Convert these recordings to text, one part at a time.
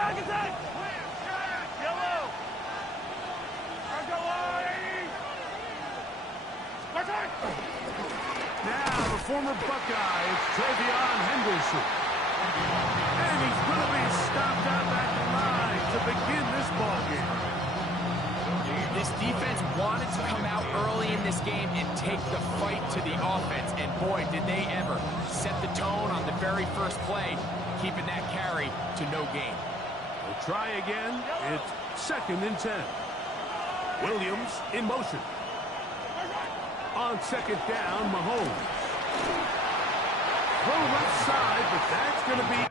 Now, the former Buckeye, it's Travion Henderson. And he's going to be stopped out at the line to begin this ballgame. This defense wanted to come out early in this game and take the fight to the offense. And boy, did they ever set the tone on the very first play, keeping that carry to no gain. We'll try again. It's 2nd and 10. Williams in motion. On 2nd down, Mahomes. Throw left side, but that's going to be...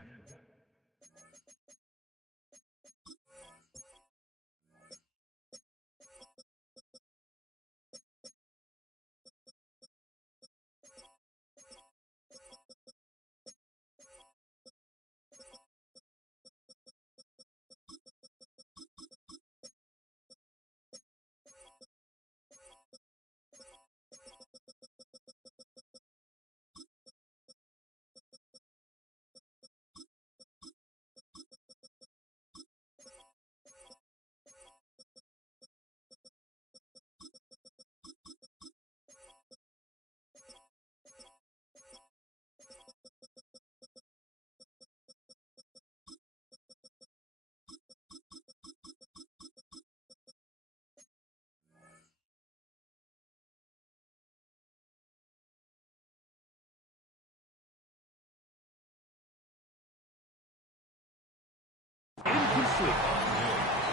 Incomplete.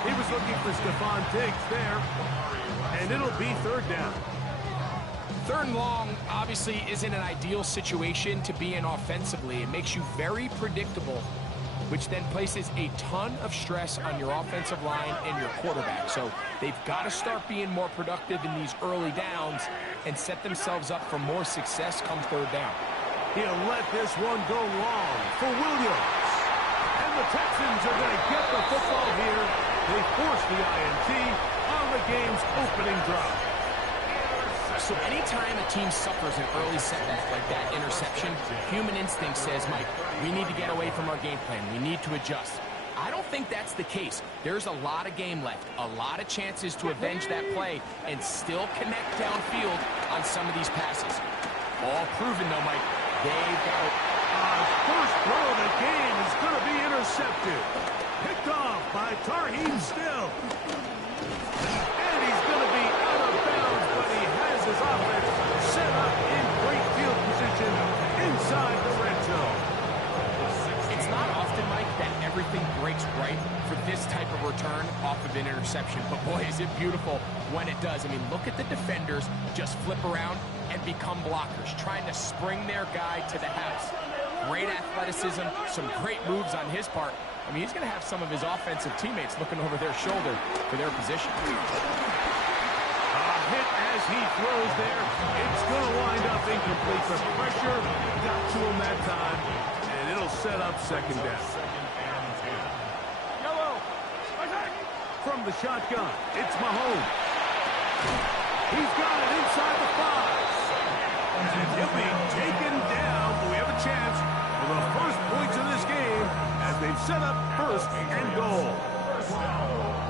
He was looking for Stephon Diggs there, and it'll be 3rd down. 3rd and long obviously isn't an ideal situation to be in offensively. It makes you very predictable, which then places a ton of stress on your offensive line and your quarterback. So they've got to start being more productive in these early downs and set themselves up for more success come 3rd down. He'll let this one go long for Williams. And the Texans are going to get the football here. They force the INT on the game's opening drive. So anytime a team suffers an early setback like that interception, human instinct says, Mike, we need to get away from our game plan. We need to adjust. I don't think that's the case. There's a lot of game left, a lot of chances to avenge that play and still connect downfield on some of these passes. All proven, though, Mike. They've got it. First throw of the game is going to be intercepted. Picked off by Tarheem Still. And he's going to be out of bounds, but he has his offense set up in great field position inside the red zone. It's not often, Mike, that everything breaks right for this type of return off of an interception. But boy, is it beautiful when it does. I mean, look at the defenders just flip around and become blockers, trying to spring their guy to the house. Great athleticism, some great moves on his part. I mean, he's going to have some of his offensive teammates looking over their shoulder for their position. A hit as he throws there. It's going to wind up incomplete. The pressure got to him that time, and it'll set up 2nd down. From the shotgun, it's Mahomes. He's got it inside the 5. And he'll be taken down. We have a chance for the first points of this game as they've set up 1st and goal.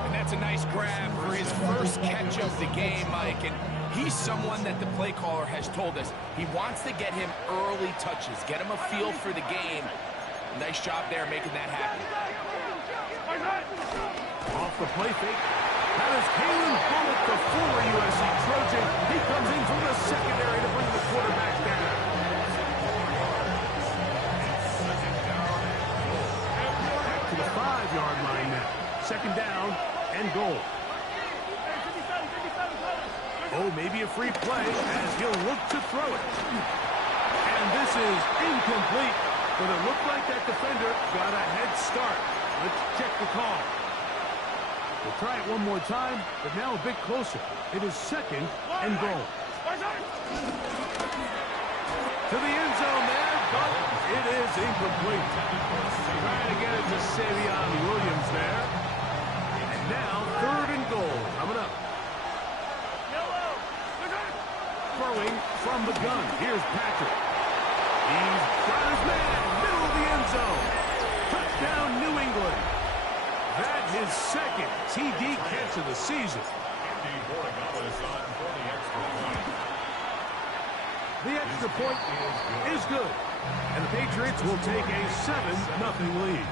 And that's a nice grab for his first catch of the game, Mike. And he's someone that the play caller has told us he wants to get him early touches, get him a feel for the game. Nice job there making that happen. Off the play fake. That is Kalen Bullock, the former USC Trojan. He comes in from the secondary to bring the quarterback down. Back to the 5-yard line now. 2nd down and goal. Oh, maybe a free play as he'll look to throw it. And this is incomplete, but it looked like that defender got a head start. Let's check the call. We'll try it one more time, but now a bit closer. It is 2nd and goal. To the end zone there, but it is incomplete. Trying to get it to Savion Williams there. And now 3rd and goal coming up. Throwing from the gun. Here's Patrick. He's got his man, middle of the end zone. Touchdown, New England. his second TD catch of the season. The extra point is good. And the Patriots will take a 7-0 lead.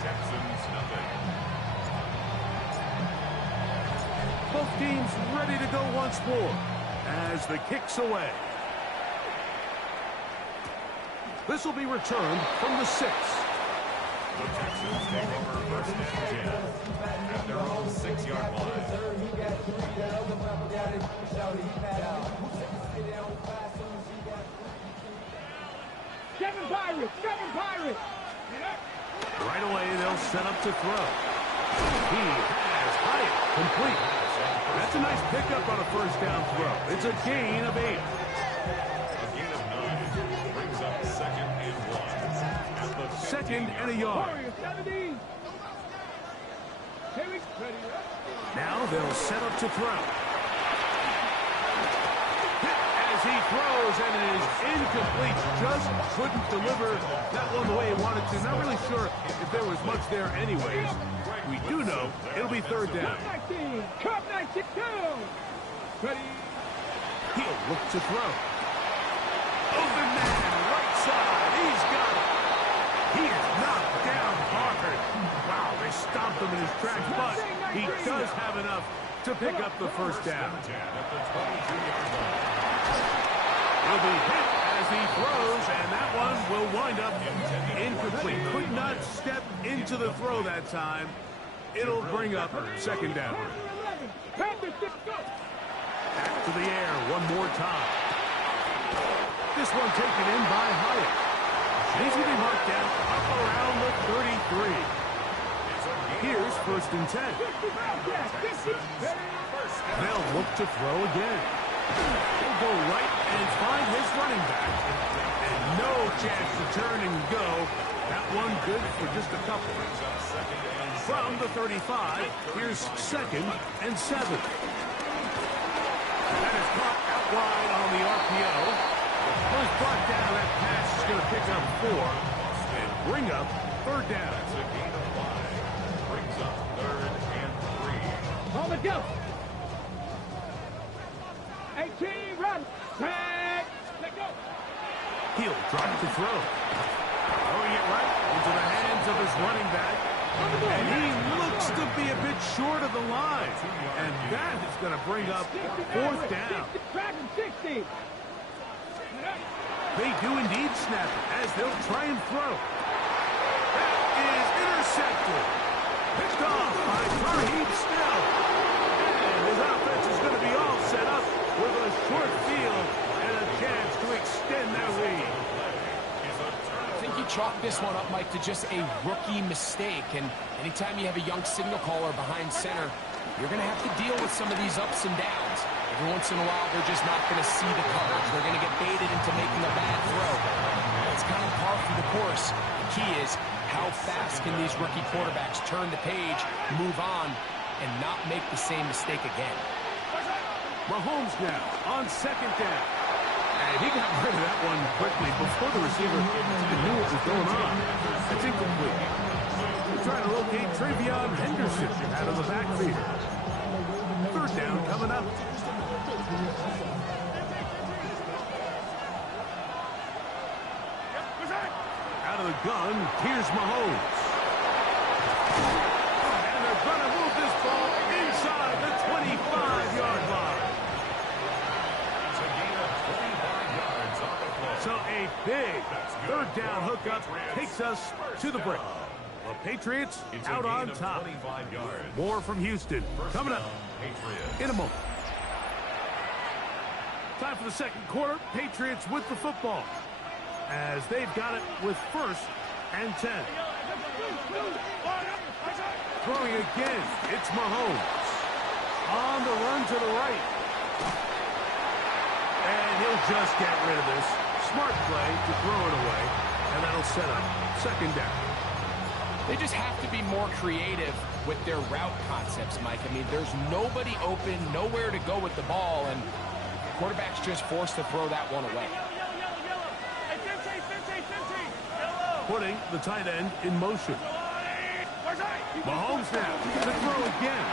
Both teams ready to go once more as the kick's away. This will be returned from the 6. The Texans take over first and 10 at their own 6-yard line. Kevin Byron! Kevin Byron! Right away, they'll set up to throw. He has Hyatt complete. That's a nice pickup on a first down throw. It's a gain of 8. A gain of 9 brings up 2nd and 1 at the 2nd and a yard. Now they'll set up to throw. Hit as he throws, and it is incomplete. Just couldn't deliver that one the way he wanted to. Not really sure if there was much there anyways. We do know it'll be 3rd down. Cup 92! Ready? He'll look to throw. Open man, right side. He's got it. He is knocked down hard. Wow, they stomped him in his tracks, but he does have enough to pick up the first down. He'll be hit as he throws, and that one will wind up incomplete. Could not step into the throw that time. It'll bring up 2nd down. Back to the air one more time. This one taken in by Hyatt. He's going to be marked down up around the 33. Here's 1st and 10. They'll look to throw again. He'll go right and find his running back. And no chance to turn and go. That one good for just a couple. From the 35, here's 2nd and 7. That is caught out wide on the RPO. Was brought down. That pass is going to pick up 4 and bring up 3rd down. That's a gain of 5. Brings up 3rd and 3. On the go! 18, run! Tag! Let go! He'll drop to throw. Throwing it right into the hands of his running back. And he looks to be a bit short of the line. And that is going to bring up 4th down. 60. They do indeed snap it as they'll try and throw. That is intercepted. Picked off by Raheem Snell. And his offense is going to be all set up with a short field and a chance to extend their lead. I think you chalk this one up, Mike, to just a rookie mistake. And anytime you have a young signal caller behind center, you're going to have to deal with some of these ups and downs. Every once in a while, they're just not going to see the coverage. They're going to get baited into making a bad throw. It's kind of par for the course. The key is how fast can these rookie quarterbacks turn the page, move on, and not make the same mistake again. Mahomes now on 2nd down. And he got rid of that one quickly before the receiver even knew what was going on. That's incomplete. We're trying to locate Travion Henderson out of the backfield. 3rd down coming up. Out of the gun, here's Mahomes. And they're going to move this ball inside the 25-yard line. So a big 3rd down hookup takes us to the break. The Patriots out on top. More from Houston coming up in a moment. Time for the 2nd quarter. Patriots with the football as they've got it with 1st and 10. Throwing again, it's Mahomes. On the run to the right. And he'll just get rid of this. Smart play to throw it away, and that'll set up 2nd down. They just have to be more creative with their route concepts, Mike. I mean, there's nobody open, nowhere to go with the ball, and quarterback's just forced to throw that one away. Putting the tight end in motion. Mahomes now to throw again.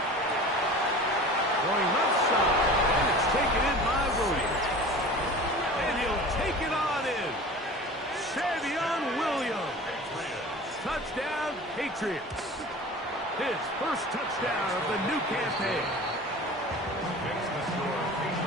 Going left side, and it's taken in by Williams. And he'll take it on in. Savion Williams. Touchdown, Patriots. His first touchdown of the new campaign.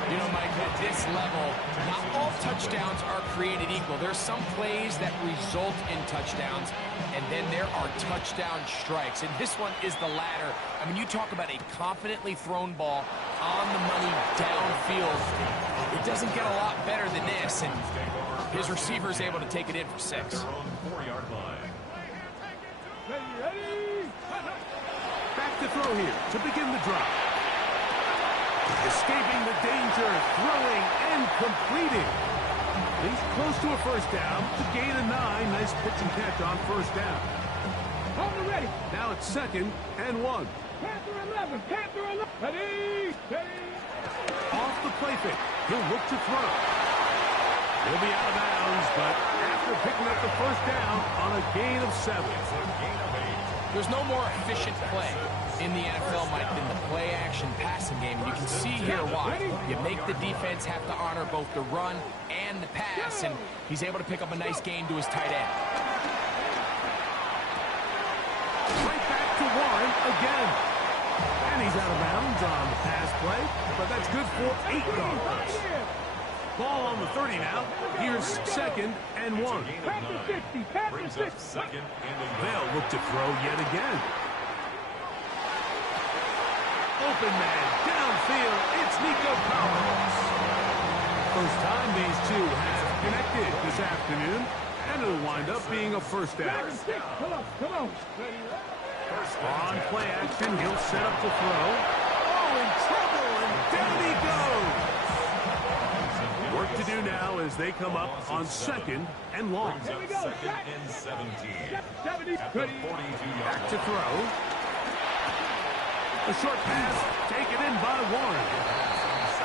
You know, Mike, at this level, not all touchdowns are created equal. There's some plays that result in touchdowns, and then there are touchdown strikes. And this one is the latter. I mean, you talk about a confidently thrown ball on the money downfield. It doesn't get a lot better than this, and his receiver is able to take it in for 6. Back to throw here to begin the drive. Escaping the danger, throwing and completing. He's close to a first down. To gain a 9. Nice pitch and catch on first down. Hold ready. Now it's 2nd and 1. Panther 11. Panther 11. Ready. Ready. Off the play fake. He'll look to throw. He'll be out of bounds, but after picking up the first down on a gain of 7. There's no more efficient play in the NFL, Mike, than the play-action passing game. You can see here why. You make the defense have to honor both the run and the pass, and he's able to pick up a nice gain to his tight end. Right back to Warren again. And he's out of bounds on the pass play, but that's good for 8 yards. Ball on the 30 now. Here's 2nd and 1. Panther 50. Panther 50. They'll look to throw yet again. Open man, downfield, it's Nico Collins. First time these two have connected this afternoon, and it'll wind up being a first down. Come on, come on. On play action, he'll set up to throw. Oh, in trouble, and down he goes. Work to do now as they come up on 2nd and long. Here we go. 2nd and 17. 70. At the 42-yard Back to throw. A short pass taken in by Warren.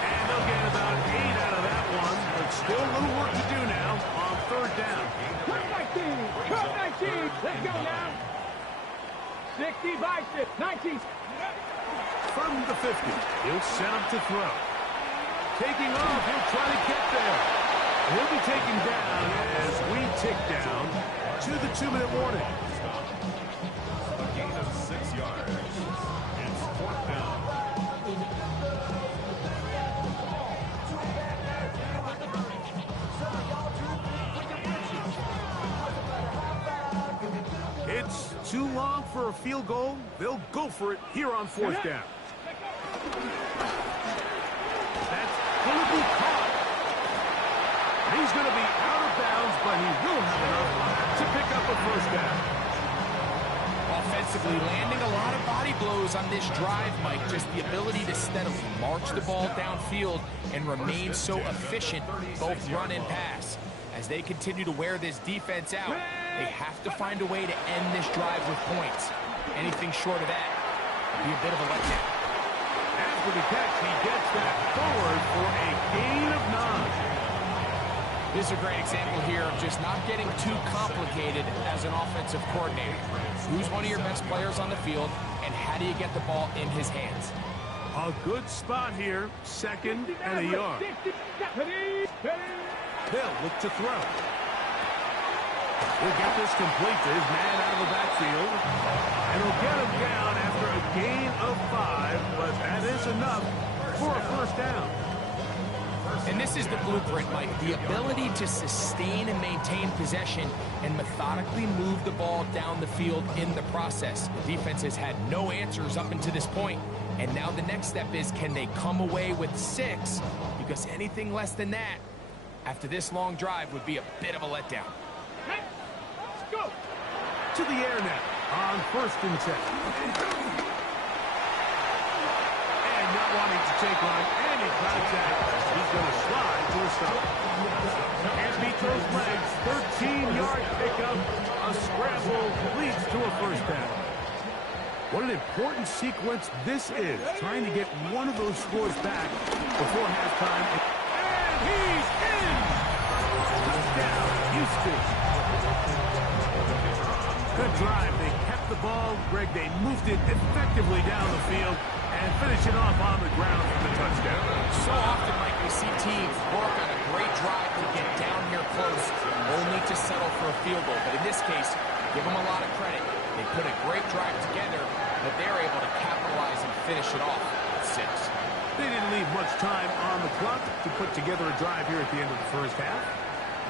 And they'll get about 8 out of that one, but still a little work to do now on 3rd down. 12-19. 12-19. Let's go now. 60 by 6. 19. From the 50, he'll set up to throw. Taking off, he'll try to get there. He'll be taken down as we tick down to the 2-minute warning. A gain of 6 yards. It's 4th down. It's too long for a field goal. They'll go for it here on 4th down. That's going to be caught. He's going to be out of bounds, but he will have enough to pick up a first down. Offensively, landing a lot of body blows on this drive, Mike. Just the ability to steadily march the ball downfield and remain so efficient, both run and pass. As they continue to wear this defense out, they have to find a way to end this drive with points. Anything short of that would be a bit of a letdown. After the catch, he gets that forward for a gain of 9. This is a great example here of just not getting too complicated as an offensive coordinator. Who's one of your best players on the field, and how do you get the ball in his hands? A good spot here, 2nd and a yard. They'll look to throw. He'll get this complete to his man out of the backfield. And he'll get him down after a gain of 5, but that is enough for a first down. And this is the blueprint, Mike. The ability to sustain and maintain possession and methodically move the ball down the field in the process. The defense has had no answers up until this point. And now the next step is, can they come away with 6? Because anything less than that, after this long drive, would be a bit of a letdown. Let's go. To the air now on 1st and 10. And not wanting to take on any contact, he's going to slide to a stop. And beat those legs. 13-yard pickup. A scramble leads to a first down. What an important sequence this is, trying to get one of those scores back before halftime. And he's in! Touchdown, Houston. Good drive. They kept the ball, Greg, they moved it effectively down the field and finish it off on the ground for the touchdown. So often, Mike, we see teams work on a great drive to get down here close, only to settle for a field goal. But in this case, give them a lot of credit. They put a great drive together, but they're able to capitalize and finish it off at 6. They didn't leave much time on the clock to put together a drive here at the end of the first half.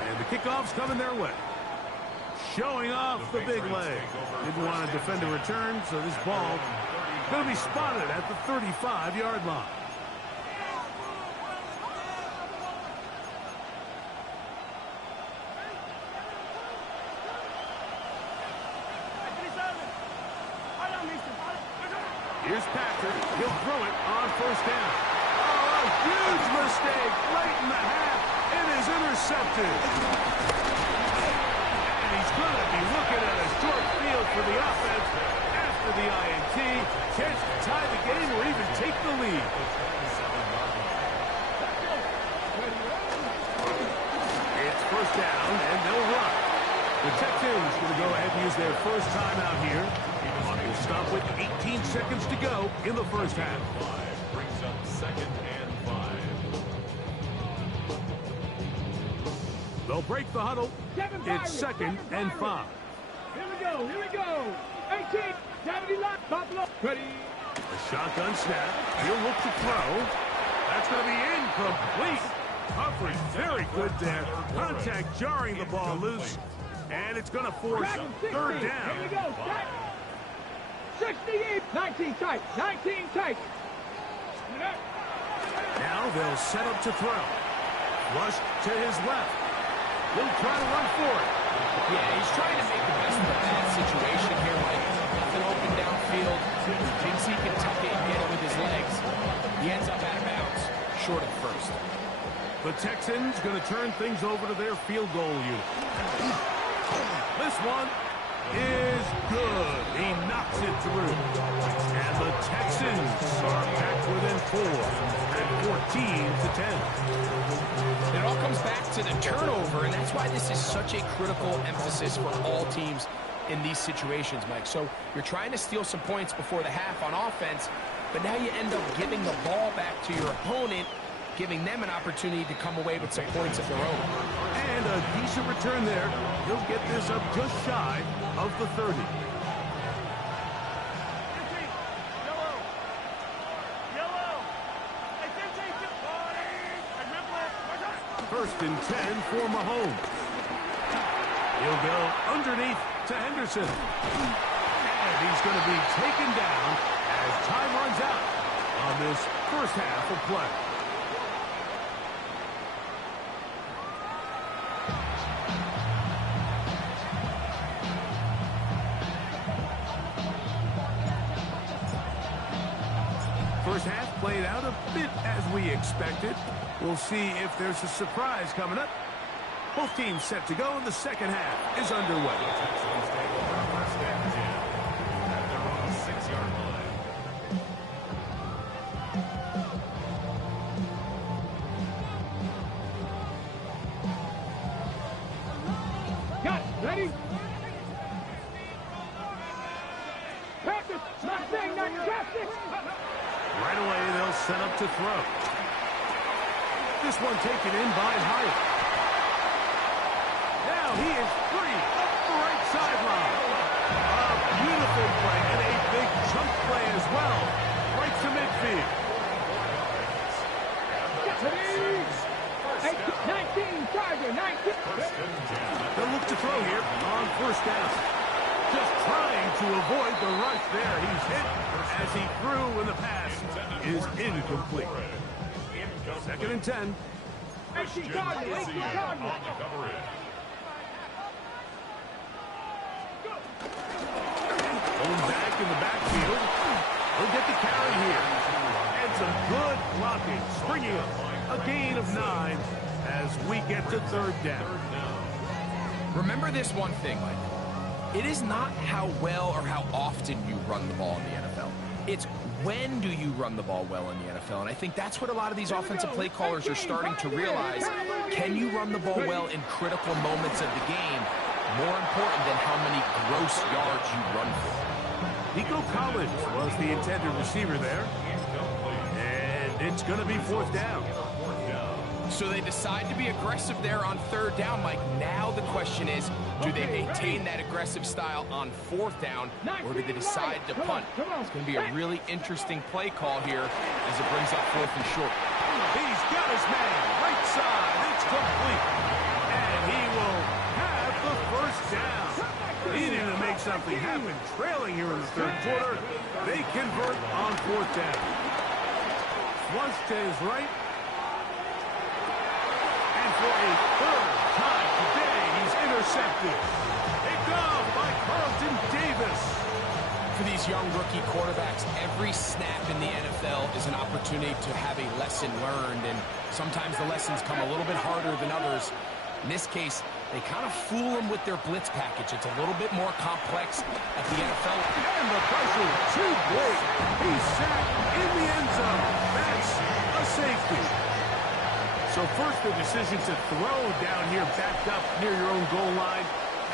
And the kickoff's coming their way. Showing off the big leg. Didn't want to defend a return, so this ball going to be spotted at the 35-yard line. Here's Patrick. He'll throw it on first down. Oh, a huge mistake late in the half. It is intercepted. And he's going to be looking at a short field for the offense after the INT. Chance to tie the game or even take the lead. It's first down, and they'll run. The Texans going to go ahead and use their first timeout here. We'll stop with 18 seconds to go in the first half. Brings up 2nd and 5. They'll break the huddle. It's 2nd and 5. Here we go, here we go. 18, 70 left, Buffalo. Ready. A shotgun snap. He'll look to throw. That's going to be incomplete. Coverage very good there. Contact jarring the ball loose. And it's going to force third down. Here we go, 68, 19 tight, 19 tight. Now they'll set up to throw. Rush to his left. He'll try to run for it. Yeah, he's trying to make the best of a bad situation here, Mike. Nothing open downfield. Thinks he can tuck it and get it with his legs. He ends up out of bounds, short of first. The Texans going to turn things over to their field goal unit. This one is good. He knocks it through. And the Texans are back within 4 at 14-10. It all comes back to the turnover, and that's why this is such a critical emphasis for all teams in these situations, Mike. So you're trying to steal some points before the half on offense, but now you end up giving the ball back to your opponent, giving them an opportunity to come away with some points of their own. And a decent return there. He'll get this up just shy of the 30. First and 10 for Mahomes. He'll go underneath to Henderson. And he's going to be taken down as time runs out on this first half of play. First half played out a bit as we expected. We'll see if there's a surprise coming up. Both teams set to go, and the second half is underway. Texans take over 1st and 10 at their own 6-yard line. Got it, ready? Practice, not saying not practice. Right away, they'll set up to throw. This one taken in by Hyatt. Now he is free up the right sideline. A beautiful play and a big chunk play as well. Right to midfield. 19, Charger, 19. They'll look to throw here on first down. Just trying to avoid the rush there. He's hit as he threw when the pass is incomplete. 2nd and 10. 18 Charger, 18 Charger. Going back in the backfield. He'll get the carry here. And some good blocking. Springing up a gain of 9 as we get to third down. Remember this one thing, Mike. It is not how well or how often you run the ball in the NFL. It's when do you run the ball well in the NFL. And I think that's what a lot of these offensive play callers are starting to realize. Can you run the ball well in critical moments of the game? More important than how many gross yards you run for. Nico Collins was the intended receiver there. And it's going to be fourth down. So they decide to be aggressive there on third down, Mike. Now the question is, do they maintain that aggressive style on fourth down, or do they decide to punt? It's going to be a really interesting play call here as it brings up fourth and short. He's got his man, right side, it's complete. And he will have the first down. Needing to make something happen, trailing here in the third quarter. They convert on fourth down. Flush to his right. And for a third time today, he's intercepted. Picked off by Carlton Davis. For these young rookie quarterbacks, every snap in the NFL is an opportunity to have a lesson learned, and sometimes the lessons come a little bit harder than others. In this case, they kind of fool them with their blitz package. It's a little bit more complex at the NFL. And the pressure too great. He's sacked in the end zone. That's a safety. So first the decision to throw down here, backed up near your own goal line,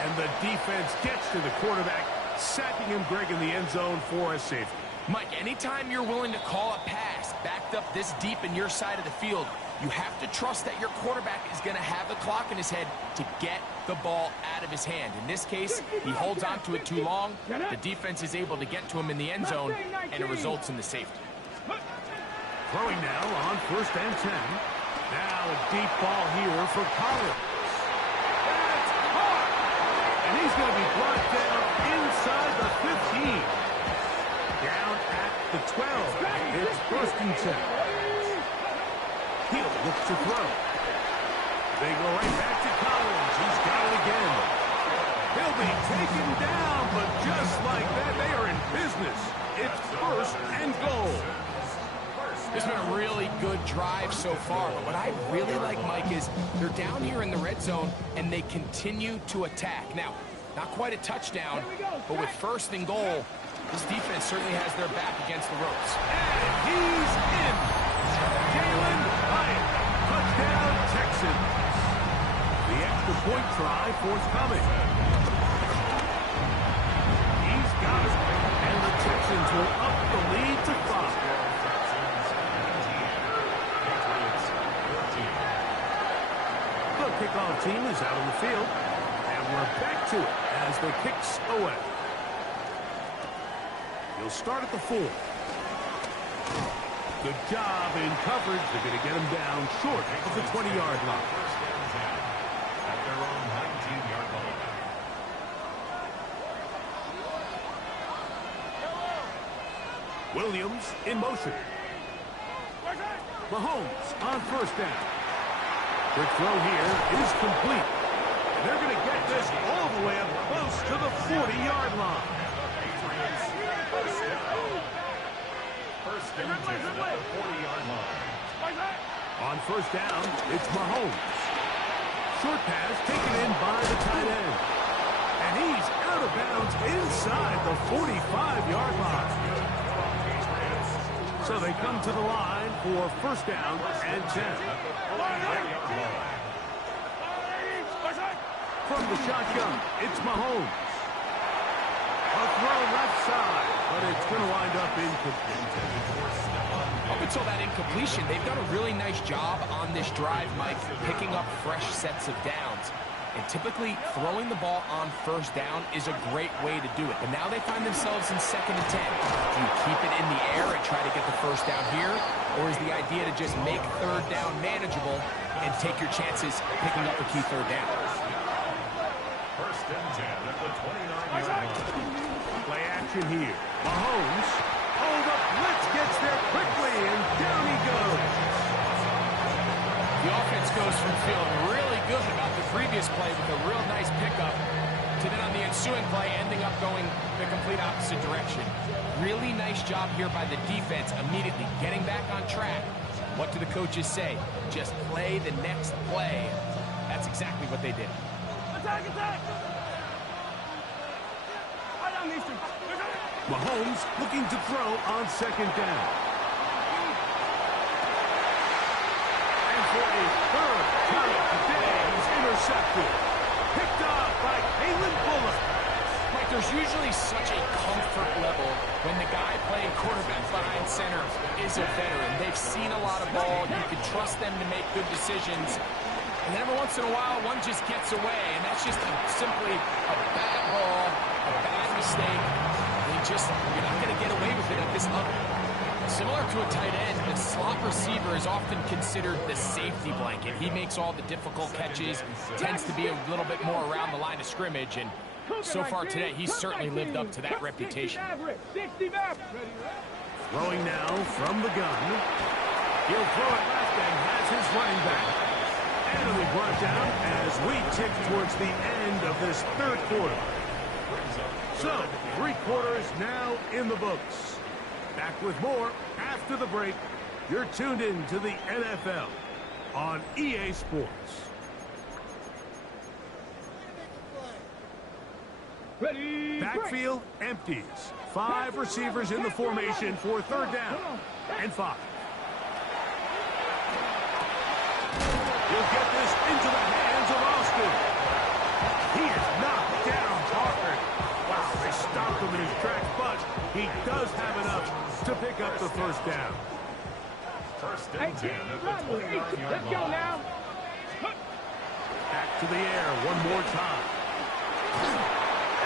and the defense gets to the quarterback, sacking him, Greg, in the end zone for a safety. Mike, anytime you're willing to call a pass backed up this deep in your side of the field, you have to trust that your quarterback is going to have the clock in his head to get the ball out of his hand. In this case, he holds on to it too long. The defense is able to get to him in the end zone, and it results in the safety. Throwing now on first and 10. Now a deep ball here for Collins. That's hard. And he's going to be brought down inside the 15. Down at the 12. It's first and 10. He'll look to throw. They go right back to Collins. He's got it again. He'll be taken down, but just like that, they are in business. It's first and goal. It's been a really good drive so far, but what I really like, Mike, is they're down here in the red zone, and they continue to attack. Now, not quite a touchdown, but with first and goal, this defense certainly has their back against the ropes. And he's in. Jalen Hyatt, touchdown Texans. The extra point try forthcoming. He's got it, and the Texans will up the lead to 5. The kickoff team is out on the field, and we're back to it as the kicks away. He'll start at the 4. Good job in coverage. They're going to get him down short of the 20-yard line. At their own 19-yard line. Williams in motion. Mahomes on first down. Quick throw here is complete. And they're going to get this all the way up close to the 40-yard line. First and 10 at the 40-yard line. On first down, it's Mahomes. Short pass taken in by the tight end. And he's out of bounds inside the 45-yard line. So they come to the line for first down and 10. From the shotgun, it's Mahomes. A throw left side, but it's going to wind up incomplete. Up until that incompletion, they've done a really nice job on this drive, Mike, picking up fresh sets of downs. And typically, throwing the ball on first down is a great way to do it. But now they find themselves in second and 10. Do you keep it in the air and try to get the first down here? Or is the idea to just make third down manageable and take your chances picking up a key third down? First and 10 at the 29-yard line. Play action here. Mahomes. Oh, the blitz gets there quickly, and down he goes. The offense goes from feeling really good about the previous play with a real nice pickup to then on the ensuing play ending up going the complete opposite direction. Really nice job here by the defense immediately getting back on track. What do the coaches say? Just play the next play. That's exactly what they did. Attack, attack! Mahomes looking to throw on second down. And for a third time today, he's intercepted. Picked off by Kalen Bullock. Mike, Mike, there's usually such a comfort level when the guy playing quarterback behind center is a veteran. They've seen a lot of ball. You can trust them to make good decisions. And then every once in a while, one just gets away, and that's just simply a bad ball, a bad mistake. You're not going to get away with it at this level. Similar to a tight end, the slot receiver is often considered the safety blanket. He makes all the difficult catches, tends to be a little bit more around the line of scrimmage, and so far today, he's certainly lived up to that reputation. Throwing now from the gun. He'll throw it left and has his running back. And it'll be brought down as we tick towards the end of this third quarter. So, 3 quarters now in the books. Back with more after the break. You're tuned in to the NFL on EA Sports. Ready, Backfield empties. 5 receivers in the formation for third down and 5. He'll get this into the hands of Austin. He is knocked down hard. Wow, they stopped him in his tracks, but he does have enough to pick up the first down. First and 10 at the 29-yard let's go line. now. Back to the air one more time.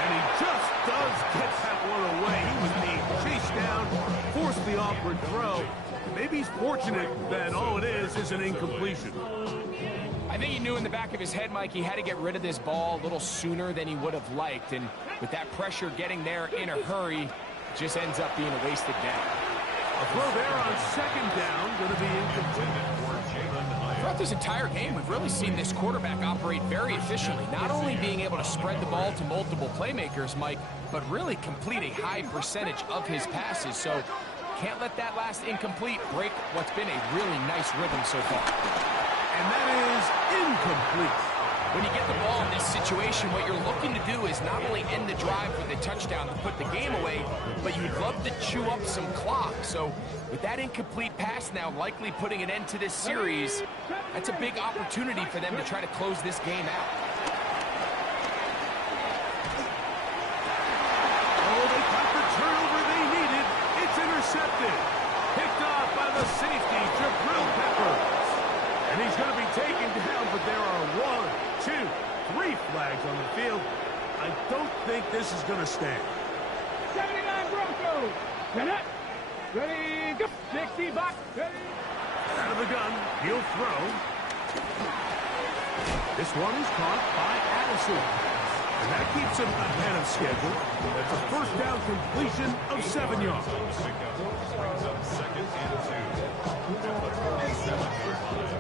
And he just does get that one away. He was being chased down, forced the awkward throw. Maybe he's fortunate that all it is an incompletion. I think he knew in the back of his head, Mike, he had to get rid of this ball a little sooner than he would have liked. And with that pressure getting there in a hurry, it just ends up being a wasted down. A throw there on second down, going to be incomplete. Throughout this entire game, we've really seen this quarterback operate very efficiently, not only being able to spread the ball to multiple playmakers, Mike, but really complete a high percentage of his passes. So can't let that last incomplete break what's been a really nice rhythm so far. And that is incomplete. When you get the ball in this situation, what you're looking to do is not only end the drive with a touchdown to put the game away, but you'd love to chew up some clock. So with that incomplete pass now likely putting an end to this series, that's a big opportunity for them to try to close this game out. Oh, they got the turnover they needed. It's intercepted. Picked off by the safety, Jabril Peppers. And he's going to be taken down, but there are 1, 2, 3 flags on the field. I don't think this is going to stand. 79 Broncos. Ready, go. 60 back. Ready. Out of the gun, he'll throw. This one is caught by Addison. And that keeps him ahead of schedule. That's a first down completion of 7 yards. Brings up second and 2.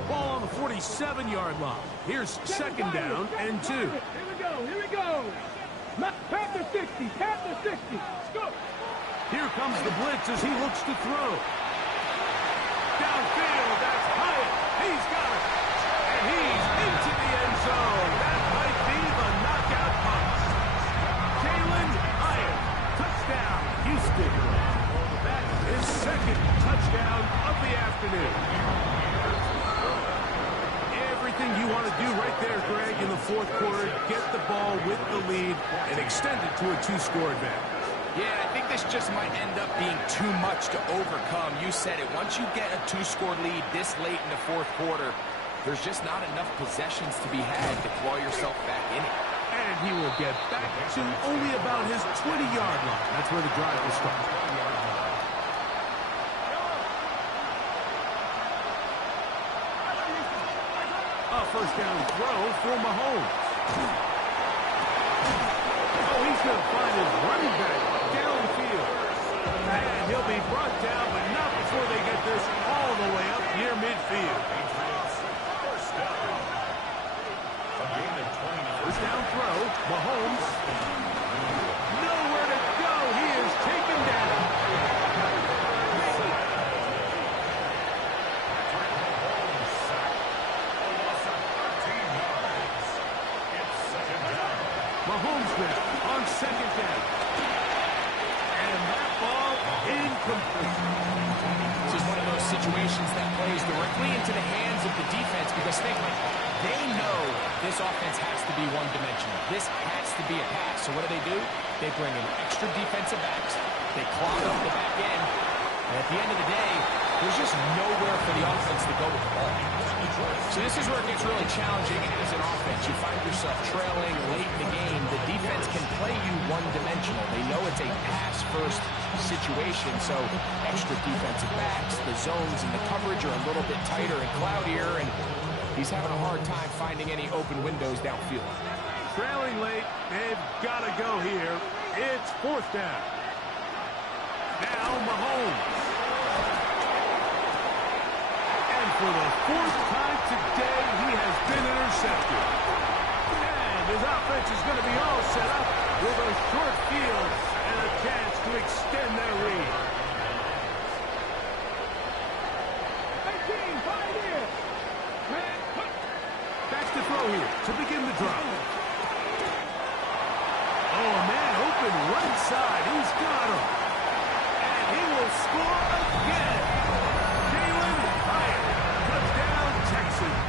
Ball on the 47-yard line. Here's second down and 2. Here we go. Panther 60, Panther 60. Let's go. Here comes the blitz as he looks to throw. Downfield, that's Hyatt. He's got it. And he's into the end zone. That might be the knockout punch. Jalen Hyatt, touchdown, Houston. That is second touchdown of the afternoon. Everything you want to do right there, Greg, in the fourth quarter, get the ball with the lead and extend it to a 2-score advantage. Yeah, I think this just might end up being too much to overcome. You said it. Once you get a 2-score lead this late in the fourth quarter, there's just not enough possessions to be had to claw yourself back in it. And he will get back to only about his 20-yard line. That's where the drive will start. A first down throw for Mahomes. Oh, he's going to find his running back downfield. And he'll be brought down, but not before they get this all the way up near midfield. First down. A gain of 29. First down throw, Mahomes. Nowhere to go. He is taken down. Mahomes now on second down. And that ball incomplete. This is one of those situations that plays directly into the hands of the defense because think like They know this offense has to be one-dimensional. This has to be a pass. So what do? They bring in extra defensive backs. They clog up the back end. And at the end of the day, there's just nowhere for the offense to go with the ball. So this is where it gets really challenging as an offense. You find yourself trailing late in the game. The defense can play you one-dimensional. They know it's a pass-first situation, so extra defensive backs, the zones and the coverage are a little bit tighter and cloudier, and he's having a hard time finding any open windows downfield. Trailing late, they've got to go here. It's 4th down. Now Mahomes. And for the 4th time today, he has been intercepted. And his offense is going to be all set up with a short field and a chance to extend their lead. 18, 5 here. Back to throw here to begin the drive. Oh, man, open right side. He's got him. And he will score again. Jalen Hyatt. Touchdown, Texans.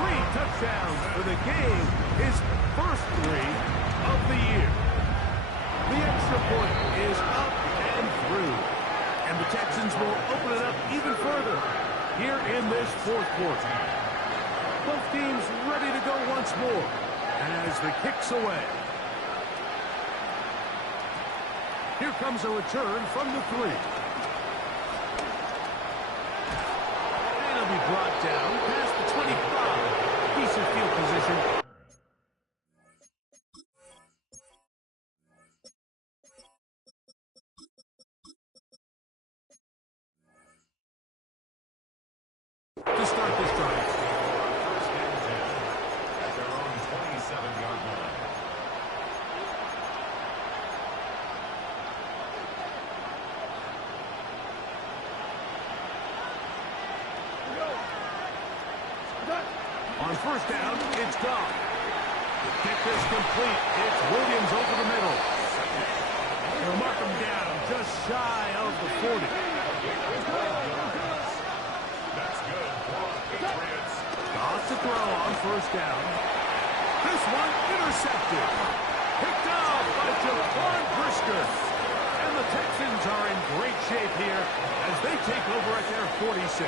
3 touchdowns for the game. His first 3 of the year. The extra point is up and through. And the Texans will open it up even further here in this 4th quarter. Both teams ready to go once more as the kick's away. Here comes a return from the 3. And he'll be brought down past the 25. Decent field position. To start this drive. First and 10 at their own 27-yard line. On 1st down, it's gone. To get this complete, it's Williams over the middle. They'll mark him down just shy of the 40. That's good for the Patriots. Off to throw on 1st down. This one intercepted. Picked off by Jaquan Brisker. And the Texans are in great shape here as they take over at their 46.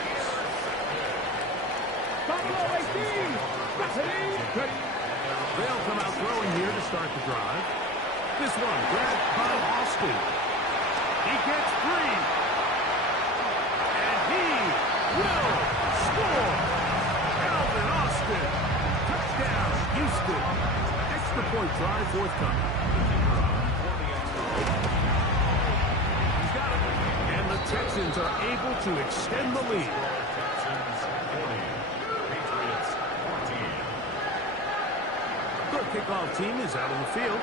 They'll come out throwing here to start the drive. This one grabbed by Austin. He gets 3. And he will score. Alvin Austin. Touchdown, Houston. Extra point drive forthcoming. He's got it. And the Texans are able to extend the lead. Texans 40, Patriots 14. The kickoff team is out on the field.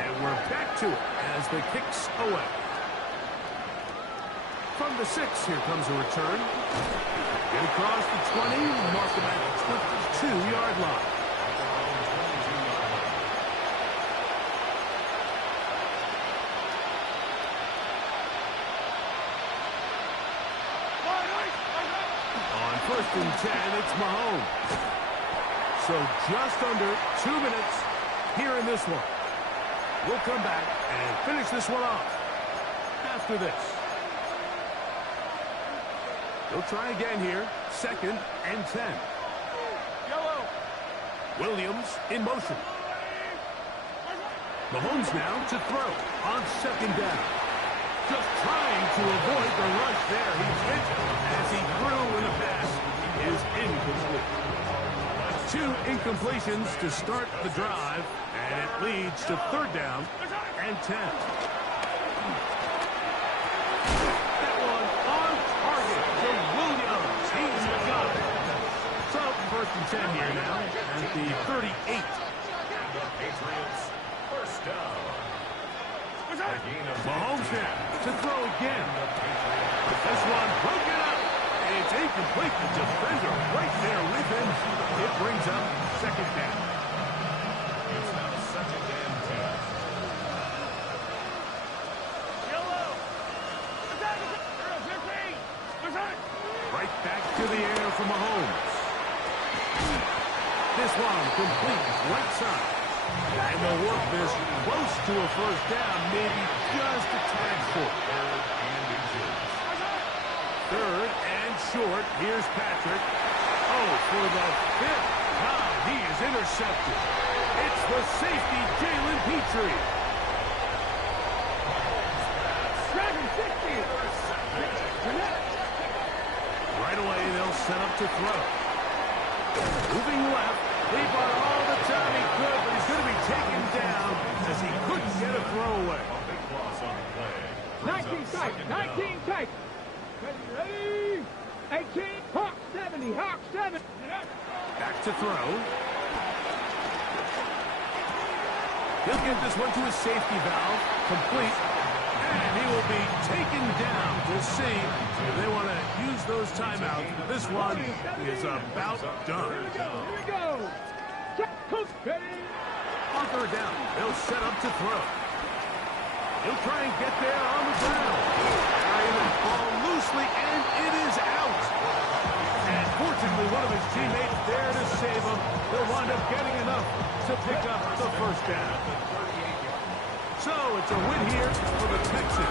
And we're back to it as the kick's away. From the 6, here comes a return. Get across the 20, mark him at the 22-yard line. On 1st and 10, it's Mahomes. So just under 2 minutes here in this one. We'll come back and finish this one off after this. They'll try again here. 2nd and 10. Yellow. Williams in motion. Mahomes now to throw on 2nd down. Just trying to avoid the rush there. He's hit as he threw in the pass is incomplete. 2 incompletions to start the drive, and it leads to 3rd down and 10. That one on target to Williams. He's got it. So 1st and 10 here now at the 38. And the Patriots, 1st down. Mahomes now to throw again. This one broken up. It's incomplete. The defender right there with him. It brings up 2nd down. It's now 2nd and 10. Right back to the air for Mahomes. This one complete right side. And they'll work this close to a first down, maybe just a tad short. Third and short. Here's Patrick. Oh, for the fifth time, he is intercepted. It's the safety, Jalen Petrie. Right away, they'll set up to throw. Moving left. He bought all the time he could, but he's going to be taken down as he couldn't get a throwaway. 19 tight, 19 tight. Ready? 18, Hawk 70, Hawk 70. Back to throw. He'll get this one to his safety valve. Complete. And he will be taken down. We'll see if they want to use those timeouts. This one is about done. Here we go. Check, coach, ready? On third down, they'll set up to throw. He'll try and get there on the ground. Carrying the ball loosely, and it is out. And fortunately, one of his teammates there to save him. They'll wind up getting enough to pick up the first down. So it's a win here for the Texans.